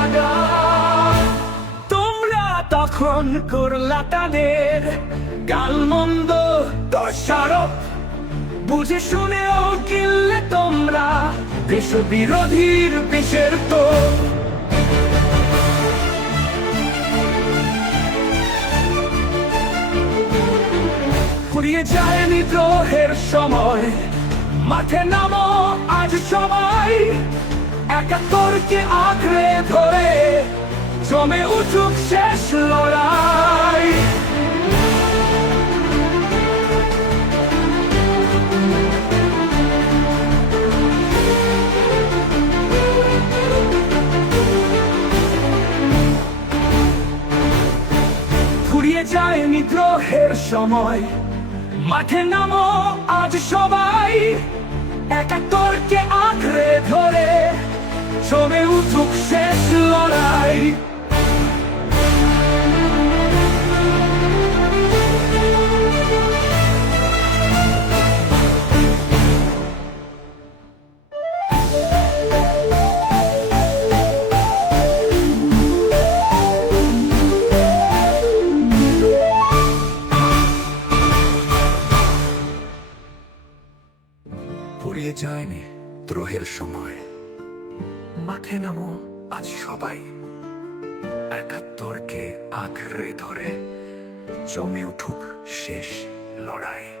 বাগান তোমরা তখন করলা তাদের গালমন্দ দশারপ বুঝে শুনেও কিনলে তোমরা দেশ বিরোধীর বিষের তো ফুরিয়ে যায় নিদ্রোহের সময়, মাঠে নামো আজ সবাই। একাত্তরকে আঁকড়ে ধরে, জমে উঠুক শেষ লড়াই। ফুরিয়ে যায় নিদ্রোহের সময়, মাঠে নামো আজ সবাই একাত্তরকে আঁকড়ে ধরে। ফুরিয়ে যায়নি দ্রোহের সময়। মাঠে নামো আজ সবাই। একাত্তরকে আঁকড়ে ধরে জমে উঠুক শেষ লড়াই।